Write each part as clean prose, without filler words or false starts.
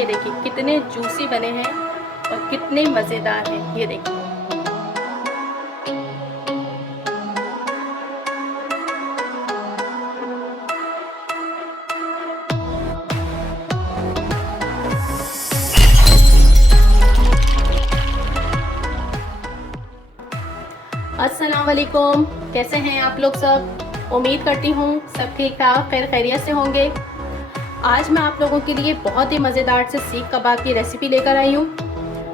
ये देखिए कितने जूसी बने हैं और कितने मज़ेदार हैं। ये देखिए अस्सलाम वालेकुम, कैसे हैं आप लोग सब। उम्मीद करती हूँ सब ठीक ठाक खैर खैरियत से होंगे। आज मैं आप लोगों के लिए बहुत ही मज़ेदार से सीख कबाब की रेसिपी लेकर आई हूँ।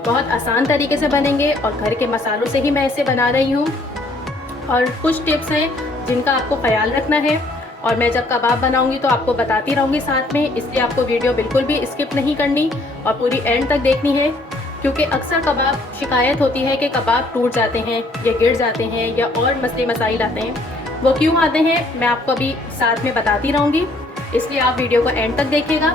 बहुत आसान तरीके से बनेंगे और घर के मसालों से ही मैं इसे बना रही हूँ। और कुछ टिप्स हैं जिनका आपको ख्याल रखना है और मैं जब कबाब बनाऊँगी तो आपको बताती रहूँगी साथ में, इसलिए आपको वीडियो बिल्कुल भी स्किप नहीं करनी और पूरी एंड तक देखनी है। क्योंकि अक्सर कबाब शिकायत होती है कि कबाब टूट जाते हैं या गिर जाते हैं या और मसले मसाइल आते हैं। वो क्यों आते हैं मैं आपको अभी साथ में बताती रहूँगी, इसलिए आप वीडियो को एंड तक देखिएगा।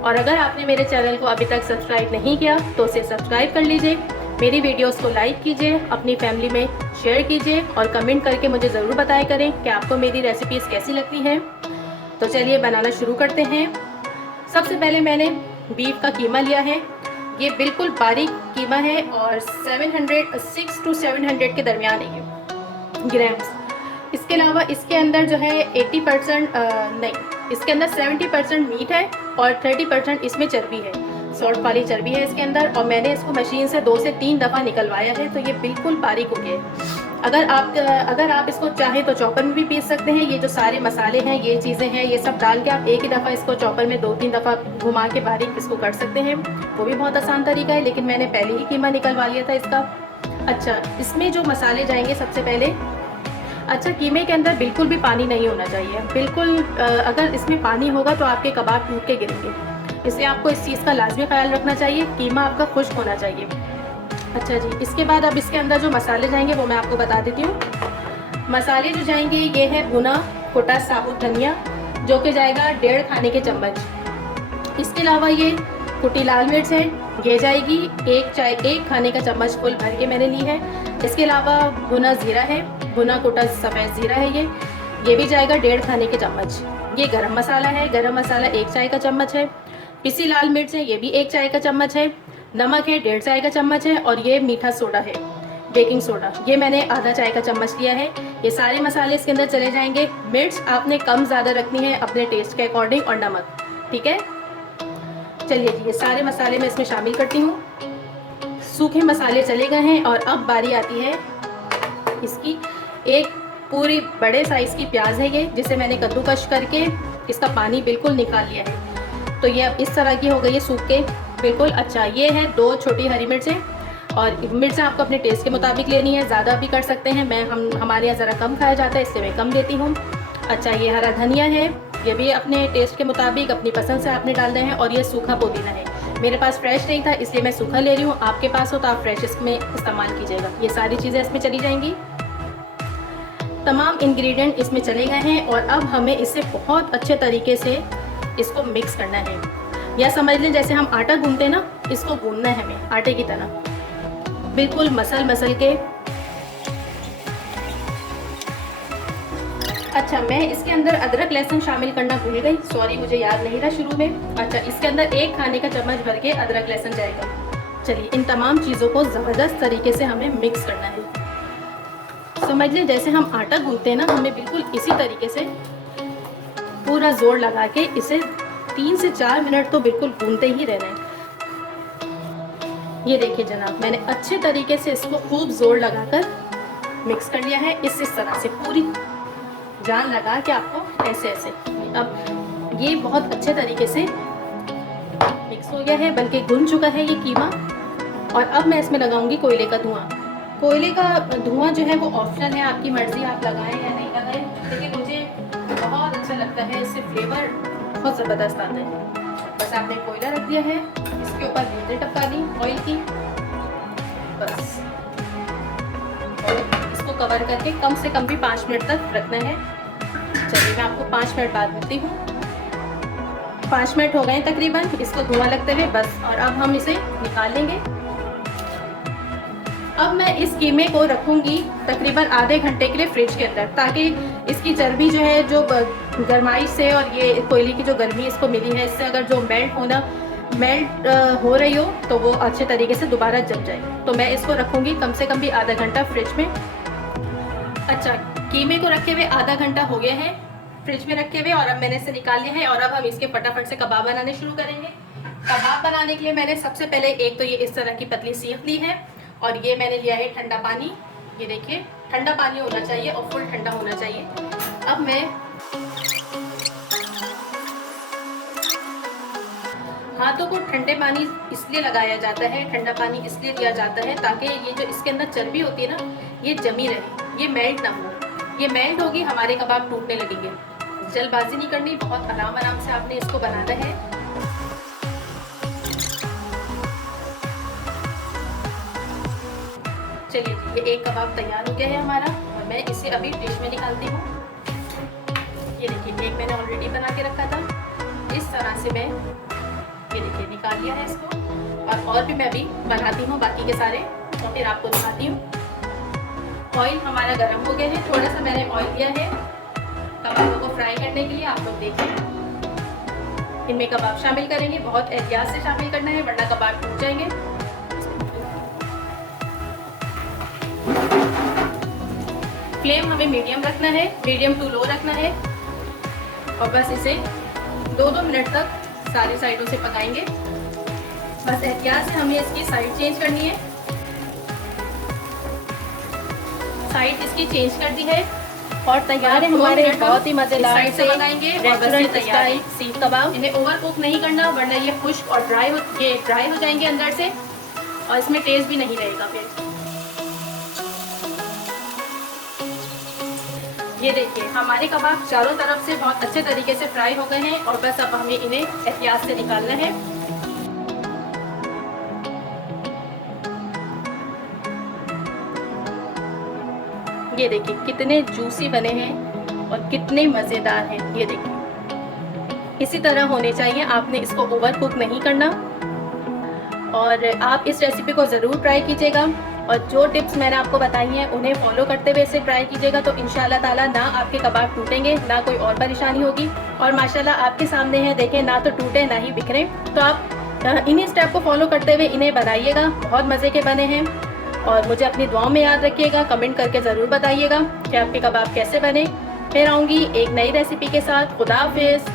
और अगर आपने मेरे चैनल को अभी तक सब्सक्राइब नहीं किया तो उसे सब्सक्राइब कर लीजिए, मेरी वीडियोस को लाइक कीजिए, अपनी फैमिली में शेयर कीजिए और कमेंट करके मुझे ज़रूर बताया करें कि आपको मेरी रेसिपीज़ कैसी लगती हैं। तो चलिए बनाना शुरू करते हैं। सबसे पहले मैंने बीफ का कीमा लिया है। ये बिल्कुल बारीक कीमा है और 6 to 700 के दरमियान है ये ग्राम्स। इसके अलावा इसके अंदर जो है 80% नहीं, इसके अंदर 70% मीट है और 30% इसमें चर्बी है, सॉल्ट वाली चर्बी है इसके अंदर। और मैंने इसको मशीन से 2 से 3 दफ़ा निकलवाया है तो ये बिल्कुल बारीक हो गया है। अगर आप इसको चाहें तो चॉपर में भी पीस सकते हैं। ये जो सारे मसाले हैं, ये चीज़ें हैं, ये सब डाल के आप एक ही दफ़ा इसको चॉपर में 2-3 दफ़ा घुमा के बारीक इसको कर सकते हैं। वो भी बहुत आसान तरीका है, लेकिन मैंने पहले ही कीमा निकलवा लिया था इसका। अच्छा, इसमें जो मसाले जाएंगे सबसे पहले, अच्छा कीमे के अंदर बिल्कुल भी पानी नहीं होना चाहिए, बिल्कुल अगर इसमें पानी होगा तो आपके कबाब टूट के गिरेंगे, इसलिए आपको इस चीज़ का लाजमी ख्याल रखना चाहिए। कीमा आपका खुश्क होना चाहिए। अच्छा जी, इसके बाद अब इसके अंदर जो मसाले जाएंगे वो मैं आपको बता देती हूँ। मसाले जो जाएंगे ये है भुना कुटा साबुत धनिया, जो कि जाएगा 1.5 खाने के चम्मच। इसके अलावा ये कुटी लाल मिर्च है, ये जाएगी 1 खाने का चम्मच फुल भर के मैंने ली है। इसके अलावा भुना ज़ीरा है, भुना कुटा सफ़ेद ज़ीरा है, ये भी जाएगा 1.5 खाने के चम्मच। ये गरम मसाला है, गरम मसाला 1 चाय का चम्मच है। पिसी लाल मिर्च है, ये भी 1 चाय का चम्मच है। नमक है 1.5 चाय का चम्मच है और ये मीठा सोडा है, बेकिंग सोडा, ये मैंने आधा चाय का चम्मच लिया है। ये सारे मसाले इसके अंदर चले जाएंगे। मिर्च आपने कम ज़्यादा रखनी है अपने टेस्ट के अकॉर्डिंग, और नमक, ठीक है। चलिए जी, ये सारे मसाले मैं इसमें शामिल करती हूँ। सूखे मसाले चले गए हैं और अब बारी आती है इसकी। एक पूरी बड़े साइज़ की प्याज है ये, जिसे मैंने कद्दूकश करके इसका पानी बिल्कुल निकाल लिया है। तो ये अब इस तरह की हो गई है सूख के बिल्कुल। अच्छा, ये है 2 छोटी हरी मिर्चें, और मिर्चें आपको अपने टेस्ट के मुताबिक लेनी है, ज़्यादा भी कर सकते हैं। हमारे यहाँ ज़रा कम खाया जाता है इसलिए मैं कम देती हूँ। अच्छा, ये हरा धनिया है, ये भी अपने टेस्ट के मुताबिक अपनी पसंद से आपने डालना है। और ये सूखा पुदीना है, मेरे पास फ्रेश नहीं था इसलिए मैं सूखा ले रही हूँ, आपके पास हो तो आप फ्रेश इसमें इस्तेमाल कीजिएगा। ये सारी चीज़ें इसमें चली जाएंगी, तमाम इंग्रेडिएंट इसमें चले गए हैं। और अब हमें इसे बहुत अच्छे तरीके से इसको मिक्स करना है, या समझ लें जैसे हम आटा गूंथते हैं ना, इसको गूंथना है हमें आटे की तरह, बिल्कुल मसल के। अच्छा, मैं इसके अंदर अदरक लहसुन शामिल करना भूल गई, सॉरी, मुझे याद नहीं रहा शुरू में। अच्छा, इसके अंदर 1 खाने का चम्मच भर के अदरक लहसुन जाएगा। चलिए, इन तमाम चीज़ों को ज़बरदस्त तरीके से हमें मिक्स करना है। समझ लें जैसे हम आटा गूंथते हैं ना, हमें बिल्कुल इसी तरीके से पूरा जोर लगा के इसे 3 से 4 मिनट तो बिल्कुल गूंथते ही रहना है। ये देखिए जनाब, मैंने अच्छे तरीके से इसको खूब जोर लगाकर मिक्स कर लिया है। इस तरह से पूरी जान लगा के आपको ऐसे। अब ये बहुत अच्छे तरीके से मिक्स हो गया है, बल्कि भुन चुका है ये कीमा। और अब मैं इसमें लगाऊंगी कोयले का धुआं। कोयले का धुआं जो है वो ऑप्शनल है, आपकी मर्ज़ी, आप लगाएं या नहीं लगाएं, लेकिन मुझे बहुत अच्छा लगता है, इससे फ्लेवर बहुत ज़बरदस्त आता है। बस आपने कोयला रख दिया है, इसके ऊपर गेंदें टपका दी ऑयल की, बस। और इसको कवर करके कम से कम भी 5 मिनट तक रखना है। चलिए, मैं आपको 5 मिनट बाद मिलती हूँ। 5 मिनट हो गए तकरीबन इसको धुआं लगते हुए, बस। और अब हम इसे निकाल लेंगे। अब मैं इस कीमे को रखूँगी तकरीबन आधे घंटे के लिए फ्रिज के अंदर, ताकि इसकी चर्बी जो है, जो गरमाइश से और ये कोयले की जो गर्मी इसको मिली है, इससे अगर जो मेल्ट हो रही हो तो वो अच्छे तरीके से दोबारा जम जाए। तो मैं इसको रखूँगी कम से कम भी आधा घंटा फ्रिज में। अच्छा, कीमे को रखे हुए आधा घंटा हो गया है फ्रिज में रखे हुए, और अब मैंने इसे निकाल लिया है। और अब हम इसके फटाफट से कबाब बनाने शुरू करेंगे। कबाब बनाने के लिए मैंने सबसे पहले एक तो ये इस तरह की पतली सीख ली है, और ये मैंने लिया है ठंडा पानी। ये देखिए ठंडा पानी होना चाहिए और फुल ठंडा होना चाहिए। अब मैं हाथों को ठंडे पानी इसलिए लगाया जाता है, ठंडा पानी इसलिए दिया जाता है ताकि ये जो इसके अंदर चर्बी होती है ना, ये जमी रहे, ये मेल्ट ना हो। ये मेल्ट होगी हमारे कबाब टूटने लगेंगे। जल्दबाजी नहीं करनी, बहुत आराम आराम से आपने इसको बनाना है। चलिए जी, ये एक कबाब तैयार हो गया है हमारा, और मैं इसे अभी डिश में निकालती हूँ। ये देखिए एक मैंने ऑलरेडी बना के रखा था, इस तरह से मैं ये देखिए निकाल लिया है इसको। और भी मैं अभी बनाती हूँ बाकी के सारे, तो फिर आपको दिखाती हूँ। ऑयल हमारा गर्म हो गया है, थोड़ा सा मैंने ऑयल लिया है कबाबों को फ्राई करने के लिए। आप लोग देखें, इनमें कबाब शामिल करेंगे, बहुत एहतियात से शामिल करना है वरना कबाब टूट जाएंगे। फ्लेम हमें मीडियम रखना है, मीडियम टू लो रखना है, और बस इसे 2-2 मिनट तक सारी साइडों से पकाएंगे। बस एहतियात से हमें इसकी साइड चेंज करनी है। साइड इसकी चेंज कर दी है और तैयार है हमारे बहुत ही मजेदार से रेस्टोरेंट स्टाइल सीख कबाब। इन्हें ओवर कुक नहीं करना वरना ये खुश्क और ड्राई हो जाएंगे अंदर से, और इसमें टेस्ट भी नहीं रहेगा फिर। ये देखिए हमारे कबाब चारों तरफ से बहुत अच्छे तरीके से फ्राई हो गए हैं, और बस अब हमें इन्हें एहतियात से निकालना है। ये देखिए कितने जूसी बने हैं और कितने मज़ेदार हैं। ये देखिए इसी तरह होने चाहिए, आपने इसको ओवर कुक नहीं करना। और आप इस रेसिपी को ज़रूर ट्राई कीजिएगा, और जो टिप्स मैंने आपको बताई हैं उन्हें फॉलो करते हुए इसे ट्राई कीजिएगा, तो इंशाल्लाह ताला ना आपके कबाब टूटेंगे, ना कोई और परेशानी होगी। और माशाल्लाह आपके सामने है, देखें ना तो टूटे ना ही बिखरे। तो आप इन्हीं स्टेप को फॉलो करते हुए इन्हें बनाइएगा, बहुत मज़े के बने हैं। और मुझे अपनी दुआओं में याद रखिएगा, कमेंट करके ज़रूर बताइएगा कि आपके कबाब कैसे बने। फिर आऊँगी एक नई रेसिपी के साथ। खुदा हाफिज़।